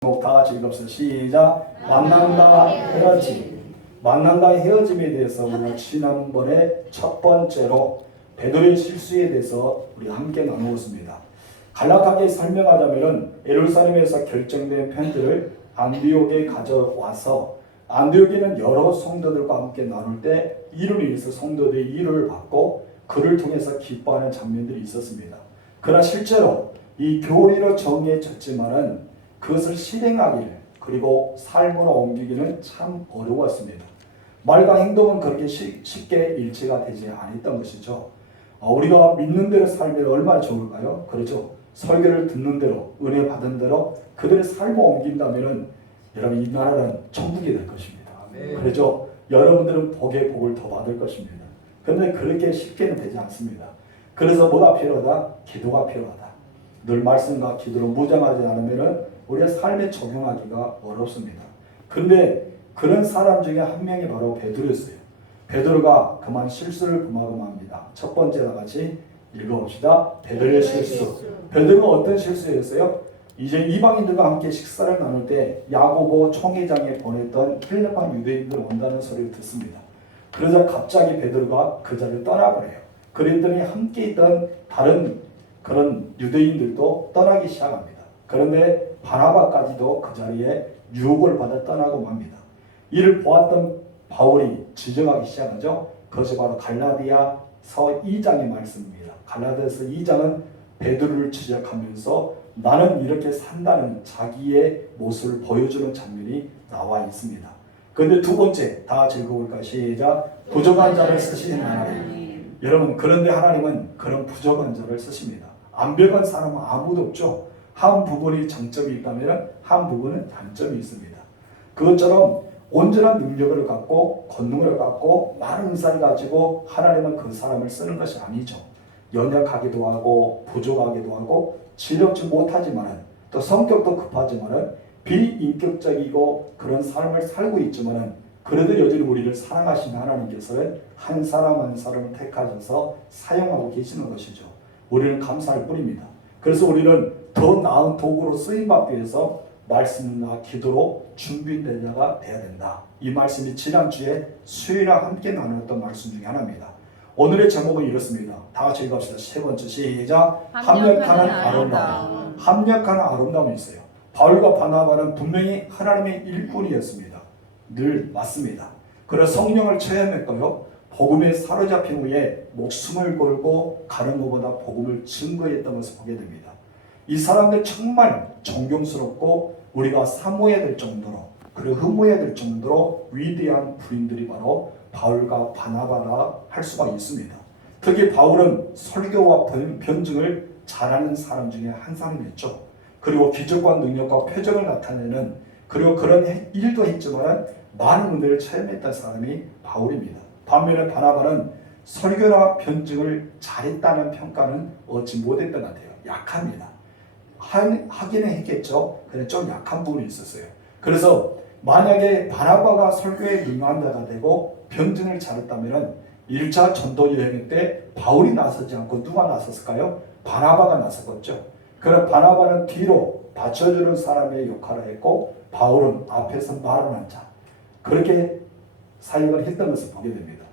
다 같이 읽읍시다. 시작. 만남과 헤어짐. 만남과 헤어짐에 대해서 우리가 지난번에 첫 번째로 베드로의 실수에 대해서 우리 함께 나누었습니다. 간략하게 설명하자면은 예루살렘에서 결정된 편지를 안디옥에 가져와서 안디옥에는 여러 성도들과 함께 나눌 때 이를 위해서 성도들의 위로를 받고 그를 통해서 기뻐하는 장면들이 있었습니다. 그러나 실제로 이 교리로 정해졌지만은 그것을 실행하기를 그리고 삶으로 옮기기는 참 어려웠습니다. 말과 행동은 그렇게 쉽게 일치가 되지 않았던 것이죠. 우리가 믿는 대로 살면 얼마나 좋을까요? 그렇죠. 설교를 듣는 대로 은혜 받은 대로 그들의 삶을 옮긴다면 여러분 이 나라는 천국이 될 것입니다. 그렇죠. 여러분들은 복의 복을 더 받을 것입니다. 그런데 그렇게 쉽게는 되지 않습니다. 그래서 뭐가 필요하다? 기도가 필요하다. 늘 말씀과 기도로 무장하지 않으면 우리의 삶에 적용하기가 어렵습니다. 그런데 그런 사람 중에 한 명이 바로 베드로였어요. 베드로가 그만 실수를 범하고 맙니다. 첫 번째와 같이 읽어봅시다. 베드로의 실수. 베드로가 어떤 실수였어요? 이제 이방인들과 함께 식사를 나눌 때 야고보 총회장에 보냈던 헬레판 유대인들 온다는 소리를 듣습니다. 그러자 갑자기 베드로가 그 자리를 떠나버려요. 그랬더니 함께 있던 다른 그런 유대인들도 떠나기 시작합니다. 그런데 바나바까지도 그 자리에 유혹을 받아 떠나고 맙니다. 이를 보았던 바울이 지적하기 시작하죠. 그것이 바로 갈라디아서 2장의 말씀입니다. 갈라디아서 2장은 베드로를 지적하면서 나는 이렇게 산다는 자기의 모습을 보여주는 장면이 나와 있습니다. 그런데 두 번째, 다 읽어볼까요? 시작. 부족한 자를 쓰시는 하나님. 여러분, 그런데 하나님은 그런 부족한 자를 쓰십니다. 완벽한 사람은 아무도 없죠. 한 부분이 장점이 있다면 한 부분은 단점이 있습니다. 그것처럼 온전한 능력을 갖고 권능을 갖고 많은 은사를 가지고 하나님은 그 사람을 쓰는 것이 아니죠. 연약하기도 하고 부족하기도 하고 지력지 못하지만은 또 성격도 급하지만은 비인격적이고 그런 삶을 살고 있지만은 그래도 여전히 우리를 사랑하시는 하나님께서는 한 사람 한 사람을 택하셔서 사용하고 계시는 것이죠. 우리는 감사할 뿐입니다. 그래서 우리는 더 나은 도구로 쓰임받기 위해서 말씀과 기도로 준비된 자가 되어야 된다. 이 말씀이 지난주에 수요일과 함께 나눴던 말씀 중에 하나입니다. 오늘의 제목은 이렇습니다. 다 같이 읽읍시다. 세 번째 시작. 합력하는 아름다움. 합력하는 아름다움이 있어요. 바울과 바나바는 분명히 하나님의 일꾼이었습니다. 늘 맞습니다. 그래서 성령을 체험했고요. 복음에 사로잡힌 후에 목숨을 걸고 가는 것보다 복음을 증거했던 것을 보게 됩니다. 이 사람들 정말 존경스럽고 우리가 사모해야 될 정도로 그리고 흠모해야 될 정도로 위대한 부인들이 바로 바울과 바나바라 할 수가 있습니다. 특히 바울은 설교와 변증을 잘하는 사람 중에 한 사람이었죠. 그리고 기적과 능력과 표적을 나타내는 그리고 그런 일도 했지만 많은 은혜를 체험했던 사람이 바울입니다. 반면에 바나바는 설교나 변증을 잘했다는 평가는 얻지 못했던 것 같아요. 약합니다. 하기는 했겠죠. 근데 좀 약한 부분이 있었어요. 그래서 만약에 바나바가 설교에 능한 자가 되고 변증을 잘했다면 1차 전도 여행 때 바울이 나서지 않고 누가 나섰을까요? 바나바가 나섰겠죠. 그래서 바나바는 뒤로 받쳐주는 사람의 역할을 했고 바울은 앞에서 말하는 자. 그렇게 사역을 했던 것을 보게 됩니다.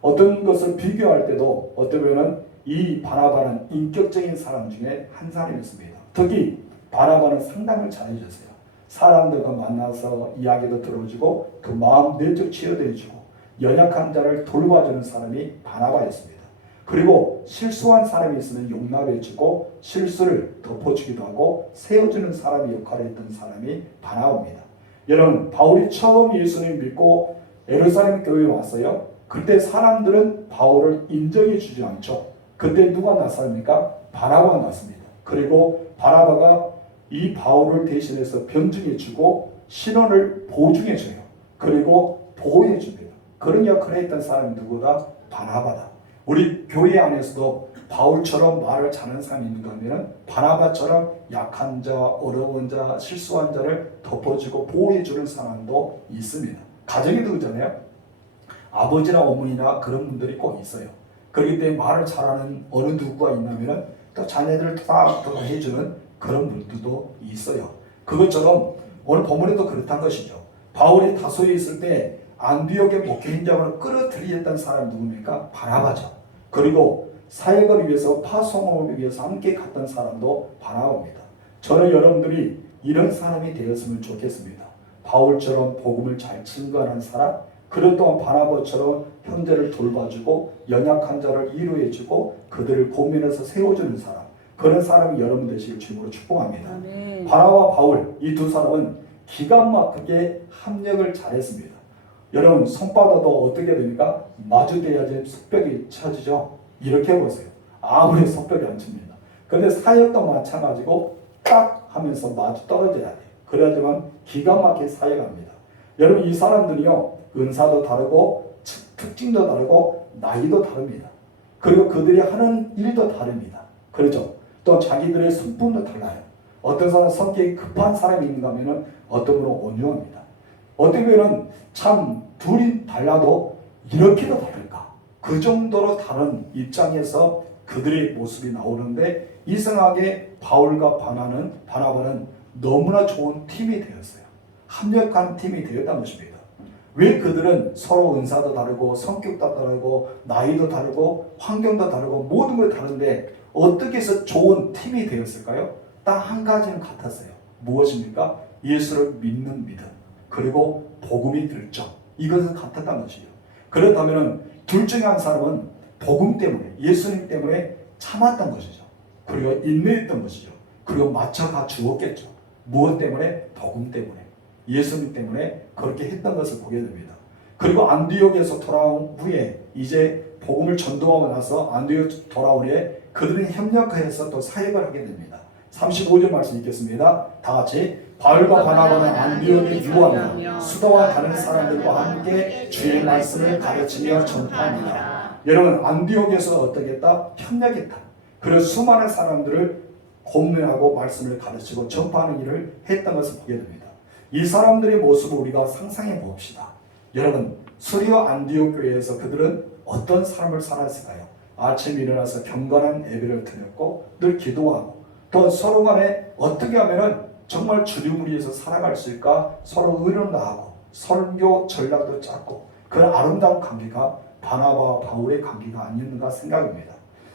어떤 것을 비교할 때도 어쩌면 이 바나바는 인격적인 사람 중에 한 사람이었습니다. 특히 바나바는 상담을 잘해줬어요. 사람들과 만나서 이야기도 들어주고 그 마음 내적 치유도 해주고 연약한 자를 돌봐주는 사람이 바나바였습니다. 그리고 실수한 사람이 있으면 용납해주고 실수를 덮어주기도 하고 세워주는 사람의 역할을 했던 사람이 바나바입니다. 여러분, 바울이 처음 예수님 믿고 예루살렘 교회에 왔어요. 그때 사람들은 바울을 인정해 주지 않죠. 그때 누가 나섭니까? 바나바가 났습니다. 그리고 바나바가 이 바울을 대신해서 변증해 주고 신원을 보증해 줘요. 그리고 보호해 줍니다. 그런 역할을 했던 사람이 누구다? 바나바다. 우리 교회 안에서도 바울처럼 말을 잘하는 사람이 있는가 하면 바나바처럼 약한 자, 어려운 자, 실수한 자를 덮어주고 보호해주는 사람도 있습니다. 가정에도 그러잖아요. 아버지나 어머니나 그런 분들이 꼭 있어요. 그렇기 때문에 말을 잘하는 어느 누구가 있냐면 또 자녀들을 다 해주는 그런 분들도 있어요. 그것처럼 오늘 본문에도 그렇다는 것이죠. 바울이 다소에 있을 때 안디옥의 목회 현장으로 끌어들였던 사람이 누굽니까? 바나바죠. 그리고 사역을 위해서 파송을 위해서 함께 갔던 사람도 바나바입니다. 저는 여러분들이 이런 사람이 되었으면 좋겠습니다. 바울처럼 복음을 잘 증거하는 사람, 그리고 또 바나바처럼 형제를 돌봐주고 연약한 자를 위로해주고 그들을 고민해서 세워주는 사람, 그런 사람이 여러분 되시길 주님으로 축복합니다. 아멘. 바나바와 바울 이 두 사람은 기가 막히게 합력을 잘했습니다. 여러분 손바닥도 어떻게 됩니까? 마주대야지 속벽이 쳐지죠. 이렇게 보세요. 아무리 속벽이 안 칩니다. 그런데 사역도 마찬가지고 딱 하면서 마주 떨어져야 돼요. 그래야지만 기가 막히게 사역합니다. 여러분 이 사람들이요 은사도 다르고 특징도 다르고 나이도 다릅니다. 그리고 그들이 하는 일도 다릅니다. 그렇죠? 또 자기들의 성품도 달라요. 어떤 사람 성격이 급한 사람이 있는가 하면 어떤 분은 온유합니다. 어떤 분은 참 둘이 달라도 이렇게도 다를까? 그 정도로 다른 입장에서 그들의 모습이 나오는데 이상하게 바울과 바나바는 너무나 좋은 팀이 되었어요. 합력한 팀이 되었다는 것입니다. 왜 그들은 서로 은사도 다르고 성격도 다르고 나이도 다르고 환경도 다르고 모든 게 다른데 어떻게 해서 좋은 팀이 되었을까요? 딱 한 가지는 같았어요. 무엇입니까? 예수를 믿는 믿음 그리고 복음이 들죠. 이것은 같았다는 것이죠. 그렇다면 둘 중에 한 사람은 복음 때문에 예수님 때문에 참았던 것이죠. 그리고 인내했던 것이죠. 그리고 맞춰가 주었겠죠. 무엇 때문에? 복음 때문에 예수님 때문에 그렇게 했던 것을 보게 됩니다. 그리고 안디옥에서 돌아온 후에 이제 복음을 전도하고 나서 안디옥 돌아온 후에 그들은 협력해서 또 사역을 하게 됩니다. 35절 말씀 읽겠습니다. 다 같이 바울과 바나바는 안디옥에 유하며 수도와 다른 사람들과 함께 주의 말씀을 가르치며 전파합니다. 여러분 안디옥에서 어떻게 했다? 협력했다. 그리고 수많은 사람들을 고문하고 말씀을 가르치고 전파하는 일을 했던 것을 보게 됩니다. 이 사람들의 모습을 우리가 상상해 봅시다. 여러분 수리와 안디옥 교회에서 그들은 어떤 삶을 살았을까요? 아침에 일어나서 경건한 예배를 드렸고 늘 기도하고 또 서로 간에 어떻게 하면 정말 주님을 위해서 살아갈 수 있을까 서로 의논도 하고 설교 전략도 짰고 그런 아름다운 관계가 바나바와 바울의 관계가 아니었는가 생각입니다.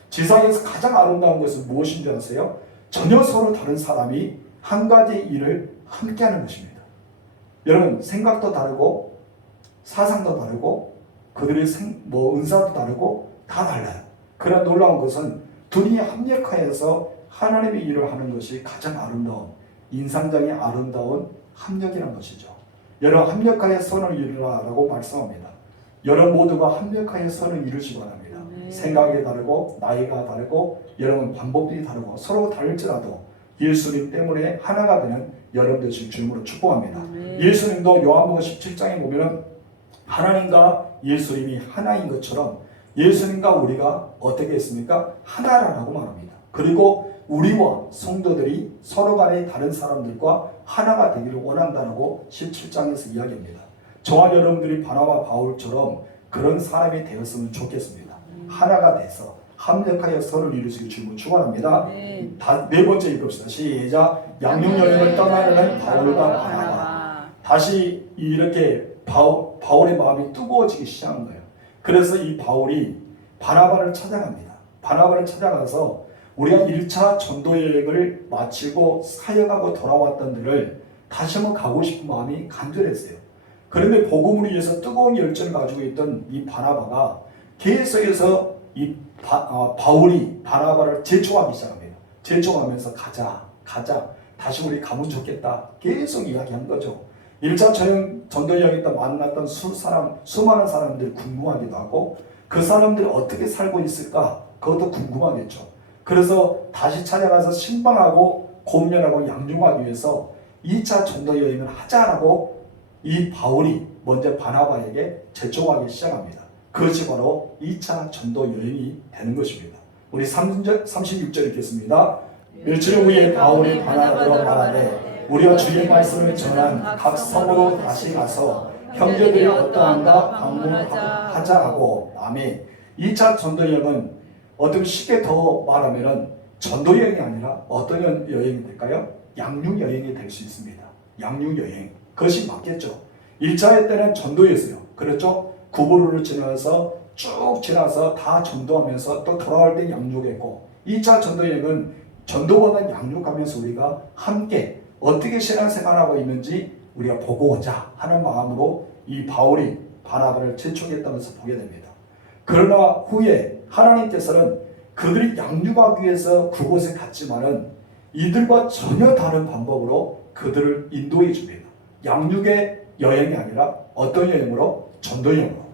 지상에서 가장 아름다운 것은 무엇인지 아세요? 전혀 서로 다른 사람이 한 가지 일을 함께하는 것입니다. 여러분 생각도 다르고 사상도 다르고 그들의 은사도 다르고 다 달라요. 그러나 놀라운 것은 둘이 합력하여서 하나님의 일을 하는 것이 가장 아름다운 인상적인 아름다운 합력이라는 것이죠. 여러분 합력하여 선을 이루라라고 말씀합니다. 여러분 모두가 합력하여 선을 이루시기 바랍니다. 생각이 다르고 나이가 다르고 여러분 방법이 다르고 서로 다를지라도 예수님 때문에 하나가 되는 여러분 되실 주님으로 축복합니다. 예수님도 요한복음 17장에 보면 하나님과 예수님이 하나인 것처럼 예수님과 우리가 어떻게 했습니까? 하나라고 말합니다. 그리고 우리와 성도들이 서로 간에 다른 사람들과 하나가 되기를 원한다라고 17장에서 이야기합니다. 저와 여러분들이 바나바 바울처럼 그런 사람이 되었으면 좋겠습니다. 하나가 돼서 합력하여 선을 이루시길 주님을 축원합니다. 네 번째 읽읍시다. 시작. 양육 여행을 떠나려는 바울과 바나바. 다시 이렇게 바울의 마음이 뜨거워지기 시작한 거예요. 그래서 이 바울이 바나바를 찾아갑니다. 바나바를 찾아가서 우리가 1차 전도 여행을 마치고 사역하고 돌아왔던 데를 다시 한번 가고 싶은 마음이 간절했어요. 그런데 복음을 위해서 뜨거운 열정을 가지고 있던 이 바나바가 계속해서 이 바울이 바나바를 제초하기 시작합니다. 제초하면서 가자 다시 우리 가면 좋겠다 계속 이야기한 거죠. 1차 전도 여행 때 만났던 수많은 사람들이 궁금하기도 하고 그 사람들이 어떻게 살고 있을까 그것도 궁금하겠죠. 그래서 다시 찾아가서 신방하고 고민하고 양육하기 위해서 2차 전도 여행을 하자라고 이 바울이 먼저 바나바에게 제초하기 시작합니다. 그것이 바로 2차 전도 여행이 되는 것입니다. 우리 36절 읽겠습니다. 며칠 후에 바울이 바나바로 말하되 우리가 주의 말씀을 전한 각 성으로 다시 가서 형제들이 어떠한가 방문하자 하고 아멘. 2차 전도 여행은 어떻게 쉽게 더 말하면 전도 여행이 아니라 어떤 여행이 될까요? 양육 여행이 될 수 있습니다. 양육여행. 그것이 맞겠죠. 1차 때는 전도였어요. 그렇죠? 구부로를 지나서 쭉 지나서 다 전도하면서 또 돌아올 때 양육했고, 2차 전도여행은 전도보다 양육하면서 우리가 함께 어떻게 신앙생활하고 있는지 우리가 보고 오자 하는 마음으로 이 바울이 바나바를 채촉했다는 것을 보게 됩니다. 그러나 후에 하나님께서는 그들이 양육하기 위해서 그곳에 갔지만은 이들과 전혀 다른 방법으로 그들을 인도해 줍니다. 양육의 여행이 아니라 어떤 여행으로? 전도여행으로.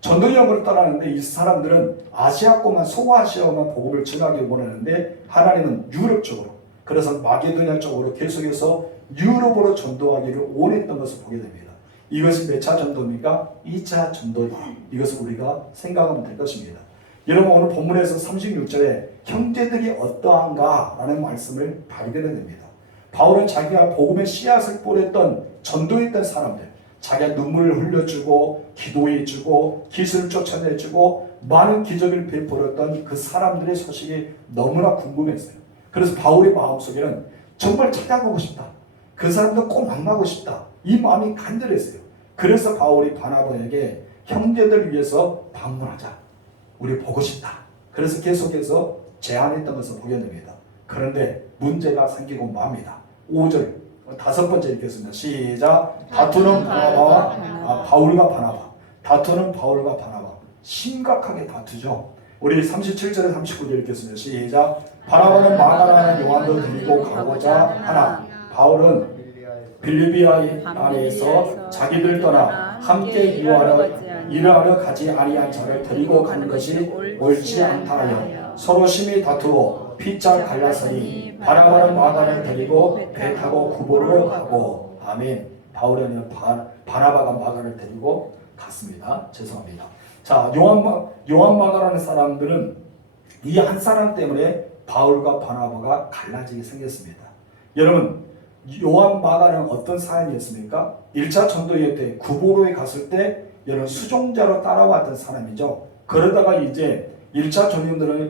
전도여행으로 떠나는데 이 사람들은 아시아권만, 소아시아만 복음을 전하기 원하는데 하나님은 유럽 쪽으로, 그래서 마게도냐 쪽으로 계속해서 유럽으로 전도하기를 원했던 것을 보게 됩니다. 이것이 몇 차 전도입니까? 2차 전도. 이것을 우리가 생각하면 될 것입니다. 여러분, 오늘 본문에서 36절에 형제들이 어떠한가 라는 말씀을 발견해 됩니다. 바울은 자기가 복음의 씨앗을 뿌렸던, 전도했던 사람들, 자기가 눈물을 흘려주고 기도해주고 기술을 쫓아내주고 많은 기적을 베풀었던 그 사람들의 소식이 너무나 궁금했어요. 그래서 바울의 마음속에는 정말 찾아가고 싶다, 그 사람도 꼭 만나고 싶다, 이 마음이 간절했어요. 그래서 바울이 바나바에게 형제들을 위해서 방문하자, 우리 보고 싶다, 그래서 계속해서 제안했던 것을 보게 됩니다. 그런데 문제가 생기고 맙니다. 5절 다섯 번째 읽겠습니다. 시작. 다투는 바나바와 바울과 바나바. 다투는 바울과 바나바. 심각하게 다투죠. 우리 37절에 39절 읽겠습니다. 시작. 바나바는 마가라는 요한도 데리고 가고자 하나 바울은 빌립비아에 안에서 자기들 떠나 함께 일하러 가지 아니한 자를 데리고 가는 것이 옳지 않다 하여 서로 심히 다투고 피차 갈라서니 바나바는 마가를 데리고 배 타고 구보로로 가고. 아멘. 바울은 바나바가 마가를 데리고 갔습니다. 죄송합니다. 자, 요한 마가라는 사람들은 이 한 사람 때문에 바울과 바나바가 갈라지게 생겼습니다. 여러분, 요한 마가는 어떤 사람이었습니까? 1차 전도여행 때 구보로에 갔을 때 여러분 수종자로 따라왔던 사람이죠. 그러다가 이제 1차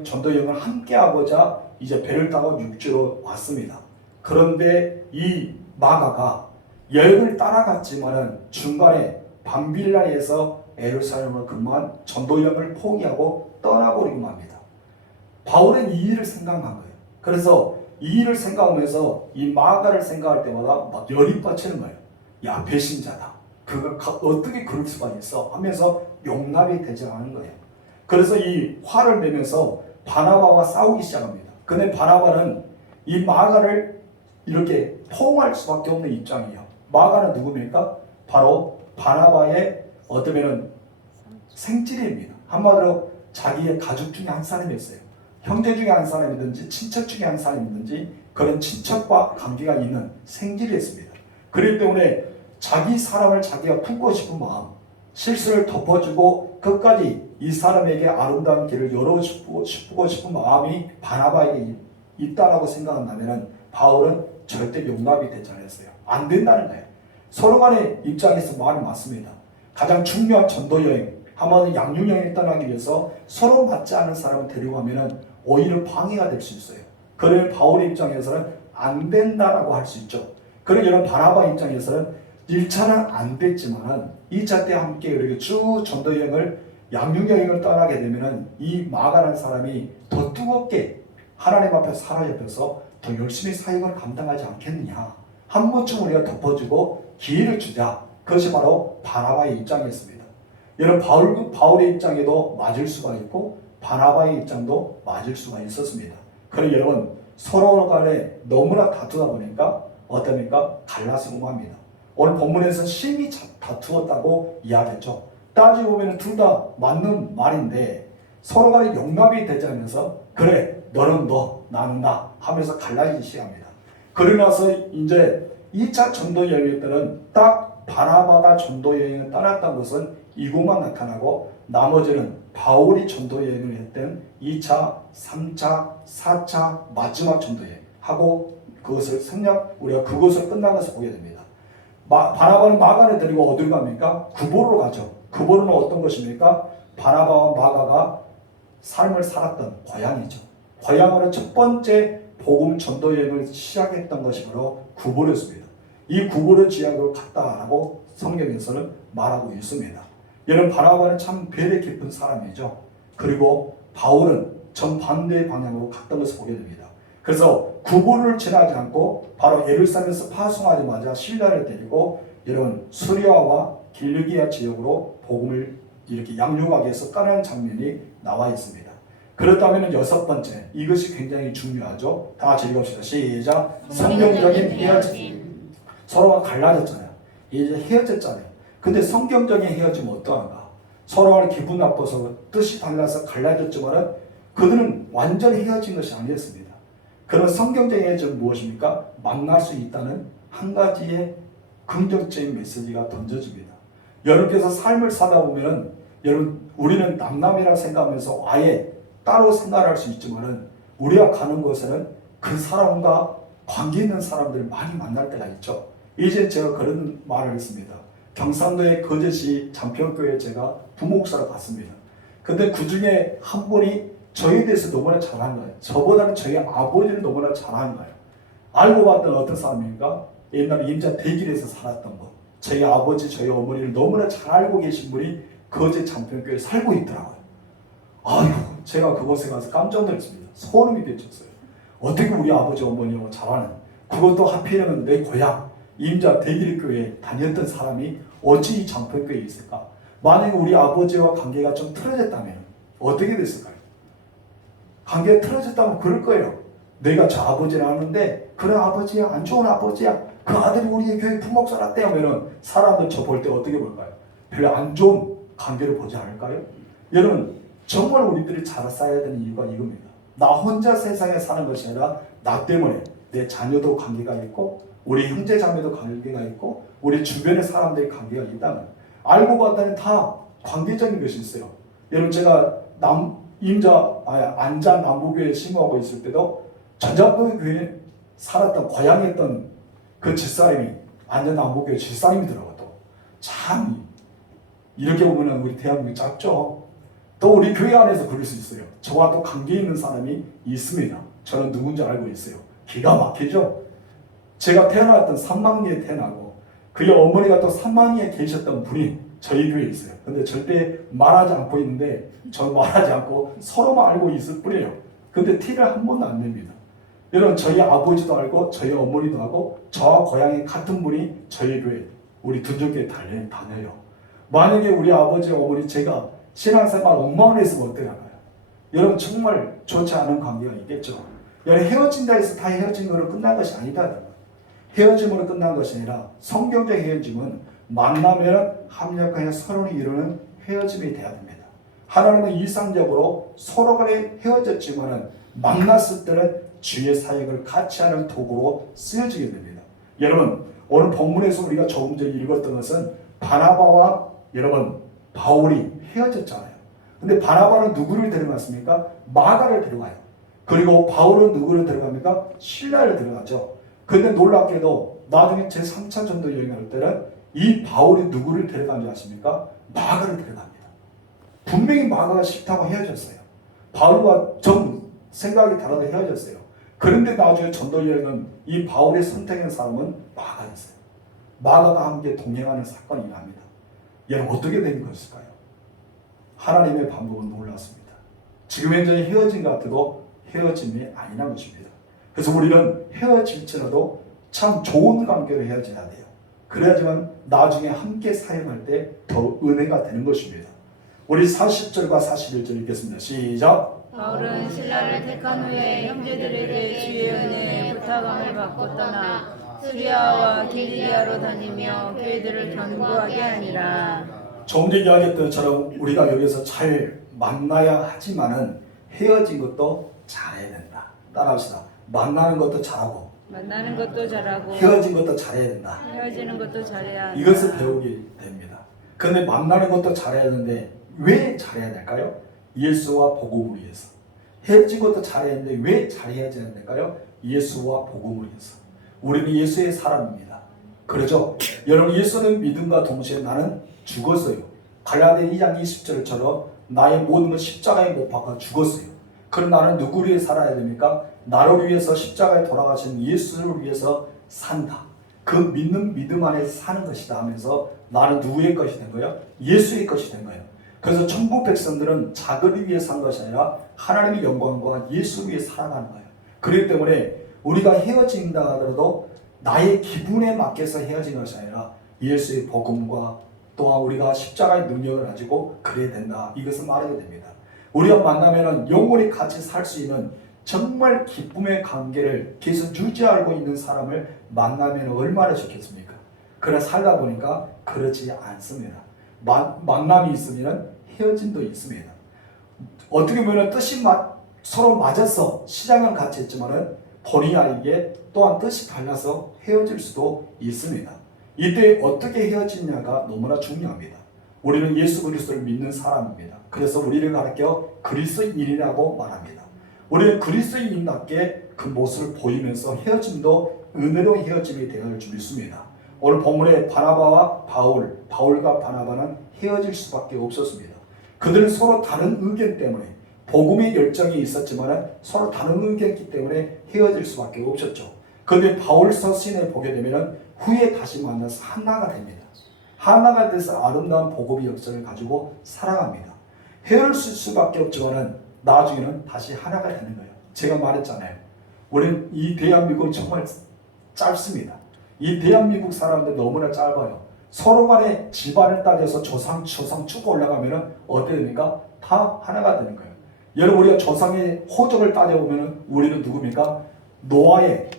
전도여행을 함께 하고자 이제 배를 타고 육지로 왔습니다. 그런데 이 마가가 여행을 따라갔지만은 중간에 밤빌라에서 예루살렘을 그만 전도여행을 포기하고 떠나버리고 맙니다. 바울은 이 일을 생각한 거예요. 그래서 이 일을 생각하면서 이 마가를 생각할 때마다 막 열이 뻗치는 거예요. 야, 배신자다, 그가 어떻게 그럴 수가 있어 하면서 용납이 되지 않은 거예요. 그래서 이 화를 내면서 바나바와 싸우기 시작합니다. 근데 바나바는 이 마가를 이렇게 포옹할 수밖에 없는 입장이에요. 마가는 누굽니까? 바로 바나바의 어쩌면 생질입니다. 한마디로 자기의 가족 중에 한 사람이었어요. 형제 중에 한 사람이든지 친척 중에 한 사람이든지 그런 친척과 관계가 있는 생질이었습니다. 그렇기 때문에 자기 사람을 자기가 품고 싶은 마음, 실수를 덮어주고 끝까지 이 사람에게 아름다운 길을 열어주고 싶은 마음이 바나바에게 있다라고 생각한다면 바울은 절대 용납이 되지 않았어요. 안 된다는 거예요. 서로 간의 입장에서 말이 맞습니다. 가장 중요한 전도여행, 한마디로 양육여행을 떠나기 위해서 서로 맞지 않은 사람을 데리고 가면 오히려 방해가 될 수 있어요. 그러면 바울의 입장에서는 안 된다라고 할 수 있죠. 그러나 이런 바나바 입장에서는 1차는 안 됐지만 2차 때 함께 이렇게 쭉 전도여행을 양육여행을 떠나게 되면 이 마가라는 사람이 더 뜨겁게 하나님 앞에 살아잡혀서 더 열심히 사역을 감당하지 않겠느냐, 한 번쯤 우리가 덮어주고 기회를 주자. 그것이 바로 바나바의 입장이었습니다. 여러분, 바울의 입장에도 맞을 수가 있고 바나바의 입장도 맞을 수가 있었습니다. 그러나 여러분, 서로 간에 너무나 다투다 보니까 어떻습니까? 갈라서고 합니다. 오늘 본문에서 심히 다투었다고 이야기했죠. 따지고 보면 둘 다 맞는 말인데 서로 간에 용납이 되지 않으면서 그래, 너는 너, 나는 나 하면서 갈라지기 시작합니다. 그러나서 이제 2차 전도여행 때는 딱 바나바가 전도여행을 떠났다는 것은 이곳만 나타나고 나머지는 바울이 전도여행을 했던 2차, 3차, 4차 마지막 전도여행 하고 그것을 우리가 그것을 끝난 것을 보게 됩니다. 바나바는 마가를 데리고 어디로 갑니까? 구보로로 가죠. 구보로는 어떤 것입니까? 바나바와 마가가 삶을 살았던 고향이죠. 고향으로 첫 번째 복음 전도 여행을 시작했던 것이 바로 구보로였습니다. 이 구보를 지역으로 갔다라고 성경에서는 말하고 있습니다. 여러분 바나바는 참 배려 깊은 사람이죠. 그리고 바울은 정반대의 방향으로 갔던 것을 보게 됩니다. 그래서 구보를 지나지 않고 바로 예루살렘에서 파송하자마자 신라를 데리고 여러분 수리아와 길르기아 지역으로 복음을 이렇게 양육하기 위해서 떠나는 장면이 나와 있습니다. 그렇다면 여섯 번째, 이것이 굉장히 중요하죠. 다 같이 읽읍시다. 시작. 성경적인 헤어짐. 서로가 갈라졌잖아요. 이제 헤어졌잖아요. 근데 성경적인 헤어짐은 어떠한가? 서로가 기분 나빠서 뜻이 달라서 갈라졌지만은 그들은 완전히 헤어진 것이 아니었습니다. 그런 성경적인 헤어짐은 무엇입니까? 만날 수 있다는 한 가지의 긍정적인 메시지가 던져집니다. 여러분께서 삶을 사다 보면은 여러분 우리는 남남이라 생각하면서 아예 따로 생각할 수 있지만은 우리가 가는 곳에는 그 사람과 관계 있는 사람들 많이 만날 때가 있죠. 이제 제가 그런 말을 했습니다. 경상도의 거제시 장평교회에 제가 부목사로 갔습니다. 근데 그 중에 한 분이 저에 대해서 너무나 잘한 거예요. 저보다는 저희 아버지를 너무나 잘한 거예요. 알고 봤던 어떤 사람인가? 옛날에 임자 대길에서 살았던 분. 저희 아버지, 저희 어머니를 너무나 잘 알고 계신 분이 거제 장평교회에 살고 있더라고요. 아유, 제가 그곳에 가서 깜짝 놀랐습니다. 소름이 끼쳤어요. 어떻게 우리 아버지, 어머니하고 잘하는, 그것도 하필이면 내 고향 임자 대길교회에 다녔던 사람이 어찌 이 장평교회에 있을까? 만약에 우리 아버지와 관계가 좀 틀어졌다면 어떻게 됐을까요? 관계가 틀어졌다면 그럴 거예요. 내가 저 아버지를 아는데 그래 아버지야, 안 좋은 아버지야, 그 아들이 우리 교회 부목사였대 하면은 사람들 저 볼 때 어떻게 볼까요? 별로 안 좋은 관계를 보지 않을까요? 여러분 정말 우리들이 잘 살아야 되는 이유가 이겁니다. 나 혼자 세상에 사는 것이 아니라 나 때문에 내 자녀도 관계가 있고 우리 형제 자매도 관계가 있고 우리 주변의 사람들의 관계가 있다면 알고 봤더니 다 관계적인 것이 있어요. 여러분 제가 안자 남부교회에 신고하고 있을 때도 전자도 교회에 살았던 고향에 있던 그 집사람이 안자 남부교회 집사람이더라고요. 참 이렇게 보면 우리 대한민국 작죠. 또 우리 교회 안에서 그럴 수 있어요. 저와 또 관계 있는 사람이 있습니다. 저는 누군지 알고 있어요. 기가 막히죠. 제가 태어났던 삼망리에 태어나고 그의 어머니가 또 삼망리에 계셨던 분이 저희 교회에 있어요. 근데 절대 말하지 않고 있는데 저는 말하지 않고 서로만 알고 있을 뿐이에요. 근데 티를 한 번도 안 냅니다. 여러분 저희 아버지도 알고 저희 어머니도 알고 저와 고향이 같은 분이 저희 교회 우리 둔전교회 다녀요. 만약에 우리 아버지 어머니 제가 신앙생활 엉망을 했으면 어떡할까요? 여러분 정말 좋지 않은 관계가 있겠죠. 여러분 헤어진다 해서 다 헤어진 거로 끝난 것이 아니다. 헤어짐으로 끝난 것이 아니라 성경적 헤어짐은 만나면 합력하여 서로를 이루는 헤어짐이 되어야 됩니다. 하나님은 일상적으로 서로 간에 헤어졌지만은 만났을 때는 주의 사역을 같이 하는 도구로 쓰여지게 됩니다. 여러분 오늘 본문에서 우리가 조금 전에 읽었던 것은 바나바와 여러분 바울이 헤어졌잖아요. 근데 바나바는 누구를 데려갔습니까? 마가를 데려가요. 그리고 바울은 누구를 데려갑니까? 신라를 데려가죠. 근데 놀랍게도 나중에 제3차 전도 여행할 때는 이 바울이 누구를 데려간지 아십니까? 마가를 데려갑니다. 분명히 마가가 싫다고 헤어졌어요. 바울과 좀 생각이 다르다 헤어졌어요. 그런데 나중에 전도 여행은 이 바울의 선택한 사람은 마가였어요. 마가가 함께 동행하는 사건이 일어납니다. 여러분 어떻게 된 것일까요? 하나님의 방법은 놀랐습니다. 지금 현재 헤어진 것 같아도 헤어짐이 아니란 것입니다. 그래서 우리는 헤어질지라도 참 좋은 관계로 헤어져야 돼요. 그래야지만 나중에 함께 사역할 때 더 은혜가 되는 것입니다. 우리 40절과 41절 읽겠습니다. 시작. 바울은 신라를 택한 후에 형제들에게 주의 은혜에 부탁함을 받고 떠나 수리아와 길리기아로 다니며 교회들을 견고하게 하니라. 조금 전에 이야기했던 것처럼 우리가 여기서 잘 만나야 하지만은 헤어진 것도 잘해야 된다. 따라합시다. 만나는 것도 잘하고 만나는 것도 잘하고 헤어진 것도 잘해야 된다. 헤어지는 것도 잘해야 한다. 이것을 배우게 됩니다. 그런데 만나는 것도 잘해야 되는데 왜 잘해야 될까요? 예수와 복음을 위해서. 헤어진 것도 잘해야 되는데 왜 잘해야 될까요? 예수와 복음을 위해서. 우리는 예수의 사람입니다. 그렇죠? 여러분 예수는 믿음과 동시에 나는 죽었어요. 갈라디아 2장 20절처럼 나의 모든 것 십자가에 못 박아 죽었어요. 그럼 나는 누구를 위해 살아야 됩니까? 나를 위해서 십자가에 돌아가신 예수를 위해서 산다. 그 믿는 믿음 안에서 사는 것이다 하면서 나는 누구의 것이 된 거예요? 예수의 것이 된 거예요. 그래서 천국 백성들은 자기를 위해 산 것이 아니라 하나님의 영광과 예수 위해 살아가는 거예요. 그렇기 때문에 우리가 헤어진다 하더라도 나의 기분에 맡겨서 헤어진 것이 아니라 예수의 복음과 또한 우리가 십자가의 능력을 가지고 그래야 된다. 이것을 말하게 됩니다. 우리가 만나면은 영원히 같이 살 수 있는 정말 기쁨의 관계를 계속 유지하고 있는 사람을 만나면 얼마나 좋겠습니까? 그러나 살다 보니까 그렇지 않습니다. 만남이 있으면 헤어짐도 있습니다. 어떻게 보면 뜻이 서로 맞아서 시장은 같이 했지만은 본의 아니게 또한 뜻이 달라서 헤어질 수도 있습니다. 이때 어떻게 헤어지냐가 너무나 중요합니다. 우리는 예수 그리스도를 믿는 사람입니다. 그래서 우리를 가르쳐 그리스도인이라고 말합니다. 우리는 그리스도인답게 그 모습을 보이면서 헤어짐도 은혜로운 헤어짐이 되어야 줄 믿습니다. 오늘 본문에 바나바와 바울과 바나바는 헤어질 수밖에 없었습니다. 그들은 서로 다른 의견 때문에 복음의 열정이 있었지만 서로 다른 의견이기 때문에 헤어질 수밖에 없었죠. 그런데 바울 서신에 보게 되면 후에 다시 만나서 하나가 됩니다. 하나가 돼서 아름다운 복음의 역사를 가지고 살아갑니다. 헤어질 수밖에 없지만 나중에는 다시 하나가 되는 거예요. 제가 말했잖아요. 우리는 이 대한민국은 정말 짧습니다. 이 대한민국 사람들 너무나 짧아요. 서로 간에 집안을 따져서 조상 쭉 올라가면 어떻게 됩니까? 다 하나가 되는 거예요. 여러분 우리가 조상의 호적을 따져보면 우리는 누굽니까? 노아의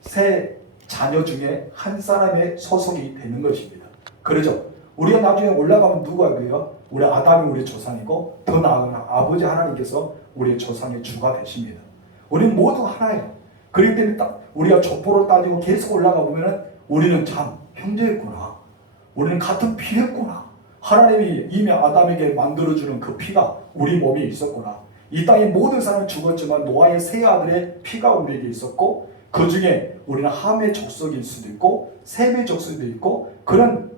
세 자녀 중에 한 사람의 소속이 되는 것입니다. 그러죠? 우리가 나중에 올라가면 누가 그래요? 우리 아담이 우리 조상이고 더 나아가는 아버지 하나님께서 우리의 조상의 주가 되십니다. 우리는 모두 하나예요. 그렇기 때문에 우리가 족보를 따지고 계속 올라가 보면 우리는 참 형제였구나. 우리는 같은 피였구나. 하나님이 이미 아담에게 만들어주는 그 피가 우리 몸에 있었구나. 이 땅의 모든 사람은 죽었지만 노아의 세 아들의 피가 우리에게 있었고 그 중에 우리는 함의 족속일 수도 있고 셈의 족속도 있고 그런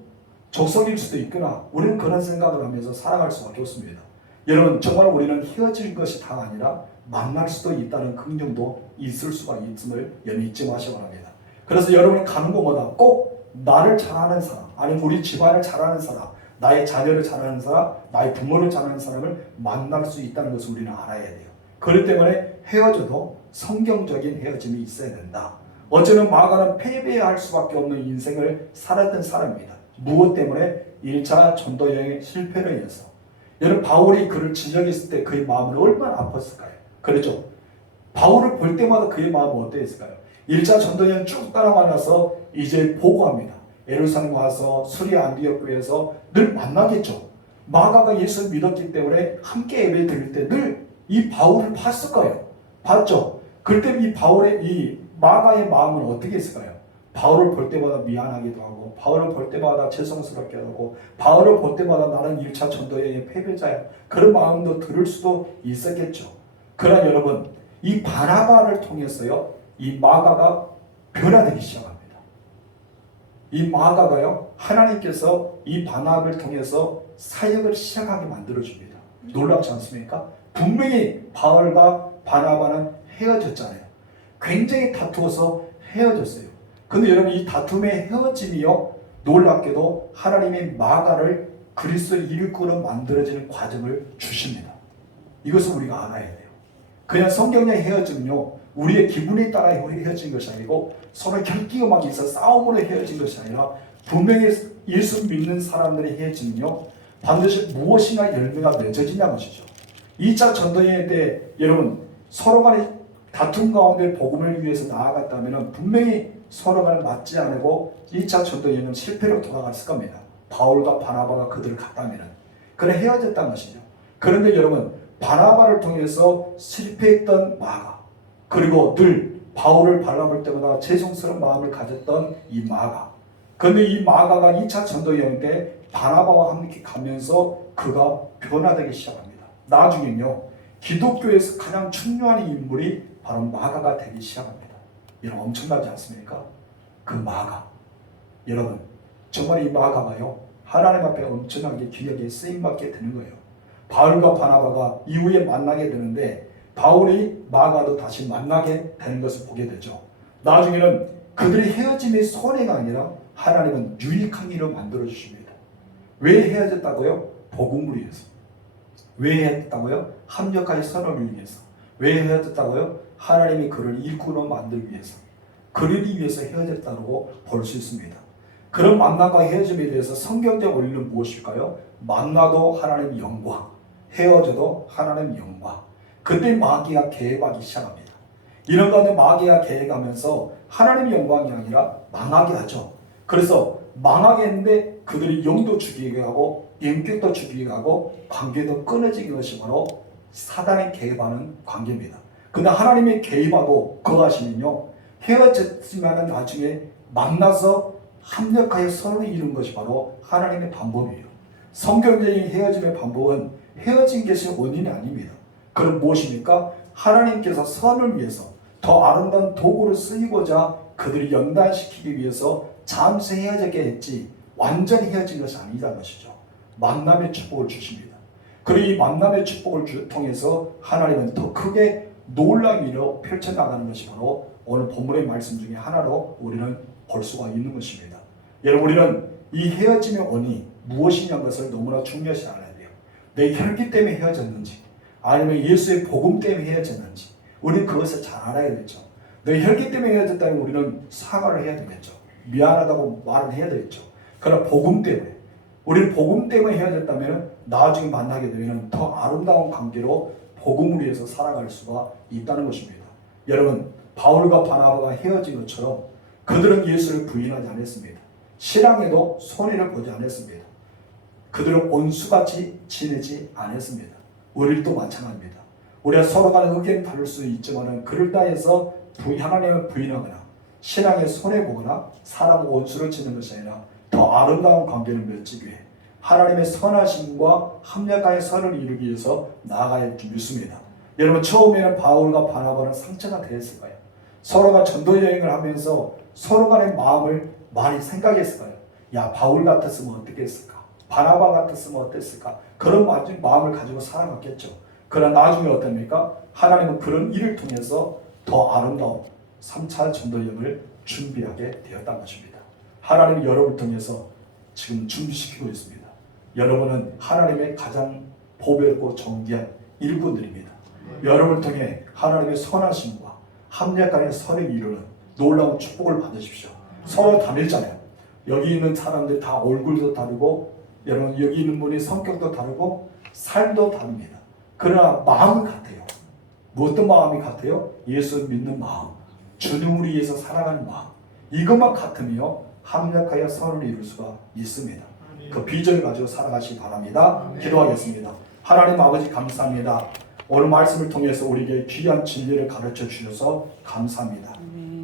족속일 수도 있구나. 우리는 그런 생각을 하면서 살아갈 수밖에 없습니다. 여러분 정말 우리는 헤어질 것이 다 아니라 만날 수도 있다는 긍정도 있을 수가 있음을 여러분 잊지 마시기 바랍니다. 그래서 여러분이 가는 곳마다 꼭 나를 잘 아는 사람 아니면 우리 집안을 잘 아는 사람 나의 자녀를 잘 아는 사람 나의 부모를 잘 아는 사람을 만날 수 있다는 것을 우리는 알아야 돼요. 그렇기 때문에 헤어져도 성경적인 헤어짐이 있어야 된다. 어쩌면 마가는 패배할 수밖에 없는 인생을 살았던 사람입니다. 무엇 때문에? 1차 전도 여행의 실패로 인해서. 여러분 바울이 그를 지적했을 때 그의 마음은 얼마나 아팠을까요? 그렇죠? 바울을 볼 때마다 그의 마음은 어땠을까요? 1차 전도 여행 쭉 따라가 나서 이제 보고합니다. 예루살렘 와서 수리아 안디옥 교회에서 늘 만나겠죠. 마가가 예수를 믿었기 때문에 함께 예배 드릴 때 늘 이 바울을 봤을 거예요. 봤죠? 그때 이 바울의 이 마가의 마음은 어떻게 했을까요? 바울을 볼 때마다 미안하기도 하고 바울을 볼 때마다 죄송스럽게 하고 바울을 볼 때마다 나는 1차 전도여행의 패배자야. 그런 마음도 들을 수도 있었겠죠. 그러나 여러분 이 바나바를 통해서요 이 마가가 변화되기 시작합니다. 이 마가가요 하나님께서 이 바나바를 통해서 사역을 시작하게 만들어줍니다. 놀랍지 않습니까? 분명히 바울과 바나바는 헤어졌잖아요. 굉장히 다투어서 헤어졌어요. 근데 여러분 이 다툼의 헤어짐이요 놀랍게도 하나님의 마가를 그리스도의 일꾼으로 만들어지는 과정을 주십니다. 이것을 우리가 알아야 돼요. 그냥 성경의 헤어짐요 우리의 기분에 따라 헤어진 것이 아니고 서로 결기가 있어 싸움으로 헤어진 것이 아니라 분명히 예수 믿는 사람들의 헤어짐요 반드시 무엇이나 열매가 맺어지냐는 것이죠. 2차 전도여행 때 여러분 서로 간에 다툼 가운데 복음을 위해서 나아갔다면 분명히 서로 간에 맞지 않고 2차 전도여행은 실패로 돌아갔을 겁니다. 바울과 바나바가 그들을 갔다면 그래 헤어졌다는 것이죠. 그런데 여러분 바나바를 통해서 실패했던 마가 그리고 늘 바울을 바라볼 때마다 죄송스러운 마음을 가졌던 이 마가 그런데 이 마가가 2차 전도여행 때 바나바와 함께 가면서 그가 변화되기 시작합니다. 나중에는요 기독교에서 가장 중요한 인물이 바로 마가가 되기 시작합니다. 여러분 엄청나지 않습니까? 그 마가 여러분 정말 이 마가가요 하나님 앞에 엄청나게 귀하게 쓰임받게 되는 거예요. 바울과 바나바가 이후에 만나게 되는데 바울이 마가도 다시 만나게 되는 것을 보게 되죠. 나중에는 그들의 헤어짐이 손해가 아니라 하나님은 유익한 일로 만들어 주십니다. 왜 헤어졌다고요? 복음을 위해서. 왜 헤어졌다고요? 합력하여 선을 위해서. 왜 헤어졌다고요? 하나님이 그를 일꾼으로 만들기 위해서. 그러기 위해서 헤어졌다고 볼 수 있습니다. 그런 만남과 헤어짐에 대해서 성경적 원리는 무엇일까요? 만나도 하나님의 영광, 헤어져도 하나님의 영광. 그때 마귀가 개입하기 시작합니다. 이런 가운데 마귀가 개입하면서 하나님의 영광이 아니라 망하게 하죠. 그래서 망하게 했는데 그들이 영도 죽이게 하고 인격도 죽이게 하고 관계도 끊어지게 것이 바로 사단이 개입하는 관계입니다. 근데 하나님이 개입하고 거하시면요, 헤어졌지만 나중에 만나서 합력하여 서로 이룬 것이 바로 하나님의 방법이에요. 성경적인 헤어짐의 방법은 헤어진 것이 원인이 아닙니다. 그럼 무엇입니까? 하나님께서 선을 위해서 더 아름다운 도구를 쓰이고자 그들이 연단시키기 위해서 잠시 헤어지게 했지 완전히 헤어진 것이 아니라는 것이죠. 만남의 축복을 주십니다. 그리고 이 만남의 축복을 통해서 하나님은 더 크게 놀라운 일로 펼쳐나가는 것이 바로 오늘 본문의 말씀 중에 하나로 우리는 볼 수가 있는 것입니다. 여러분, 우리는 이 헤어짐의 원인이 무엇이냐는 것을 너무나 중요시 알아야 돼요. 내 혈기 때문에 헤어졌는지 아니면 예수의 복음 때문에 헤어졌는지 우리는 그것을 잘 알아야 되죠. 내 혈기 때문에 헤어졌다면 우리는 사과를 해야 되겠죠. 미안하다고 말은 해야 되겠죠. 그러나 복음 때문에, 우리는 복음 때문에 헤어졌다면 나중에 만나게 되면 더 아름다운 관계로 복음을 위해서 살아갈 수가 있다는 것입니다. 여러분, 바울과 바나바가 헤어진 것처럼 그들은 예수를 부인하지 않았습니다. 신앙에도 손해를 보지 않았습니다. 그들은 온수같이 지내지 않았습니다. 우리도 마찬가지입니다. 우리가 서로 간에 의견이 다를 수 있지만 그럴 따해서 하나님을 부인하거나 신앙에 손해보거나 사람 원수를 치는 것이 아니라 더 아름다운 관계를 맺기 위해 하나님의 선하심과 합력하여 선을 이루기 위해서 나아가야 믿습니다. 여러분, 처음에는 바울과 바나바는 상처가 되었을까요? 서로가 전도 여행을 하면서 서로 간의 마음을 많이 생각했을까요? 야, 바울 같았으면 어떻게 했을까? 바나바 같았으면 어땠을까? 그런 마음을 가지고 살아갔겠죠. 그러나 나중에 어떻습니까? 하나님은 그런 일을 통해서 더 아름다운 3차 전도 여행을 준비하게 되었다는 것입니다. 하나님이 여러분을 통해서 지금 준비시키고 있습니다. 여러분은 하나님의 가장 보배롭고 존귀한 일꾼들입니다. 여러분을 통해 하나님의 선하심과 합력하여 선을 이루는 놀라운 축복을 받으십시오. 서로 다르잖아요. 여기 있는 사람들 다 얼굴도 다르고 여러분 여기 있는 분이 성격도 다르고 삶도 다릅니다. 그러나 마음은 같아요. 어떤 마음이 같아요? 예수 믿는 마음, 주님을 위해서 살아가는 마음. 이것만 같으며 합력하여 선을 이룰 수가 있습니다. 그 비전을 가지고 살아가시기 바랍니다. 기도하겠습니다. 하나님 아버지 감사합니다. 오늘 말씀을 통해서 우리에게 귀한 진리를 가르쳐 주셔서 감사합니다.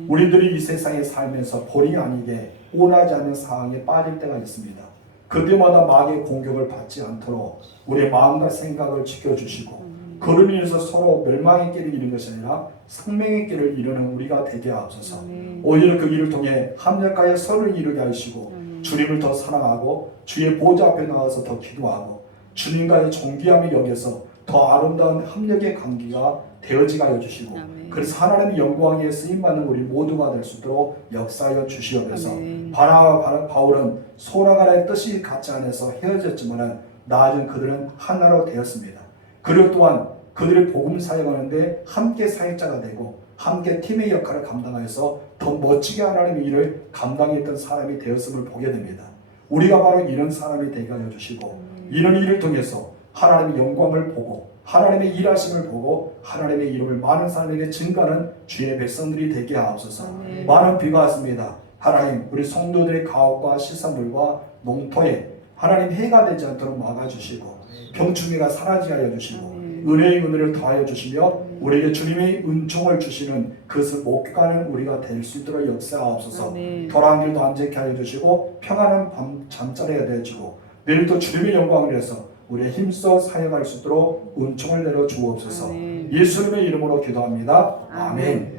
우리들이 이 세상에 살면서 본의 아니게 원하지 않는 상황에 빠질 때가 있습니다. 그때마다 마귀의 공격을 받지 않도록 우리의 마음과 생각을 지켜주시고 그로 인해서 서로 멸망의 길을 이루는 것이 아니라 생명의 길을 이루는 우리가 되게 하옵소서. 오히려 그 일을 통해 합력하여 선을 이루게 하시고 주님을 더 사랑하고 주의 보좌 앞에 나와서 더 기도하고 주님과의 존귀함을 여겨서 더 아름다운 합력의 관계가 되어지게 하여 주시고 그래서 하나님의 영광에 쓰임받는 우리 모두가 될 수 있도록 역사하여 주시옵소서. 바나바와 바울은 소나간의 뜻이 같지 않아서 헤어졌지만 나중 그들은 하나로 되었습니다. 그리고 또한 그들의 복음 사역하는데 함께 사역자가 되고 함께 팀의 역할을 감당해서 더 멋지게 하나님의 일을 감당했던 사람이 되었음을 보게 됩니다. 우리가 바로 이런 사람이 되게 하여 주시고 이런 일을 통해서 하나님의 영광을 보고 하나님의 일하심을 보고 하나님의 이름을 많은 사람에게 증가하는 주의 백성들이 되게 하옵소서. 많은 비가 왔습니다. 하나님, 우리 성도들의 가옥과 시설물과 농토에 하나님 해가 되지 않도록 막아주시고 병충해가 사라지게 하여 주시고 은혜의 은혜를 더하여 주시며 우리에게 주님의 은총을 주시는 그것을 목격하는 우리가 될 수 있도록 역사하옵소서. 돌아온 길도 안전케 하여 주시고 평안한 밤 잠자리가 되어주고 내일도 주님의 영광을 위해서 우리의 힘써 사역할 수 있도록 은총을 내려 주옵소서. 예수님의 이름으로 기도합니다. 아멘.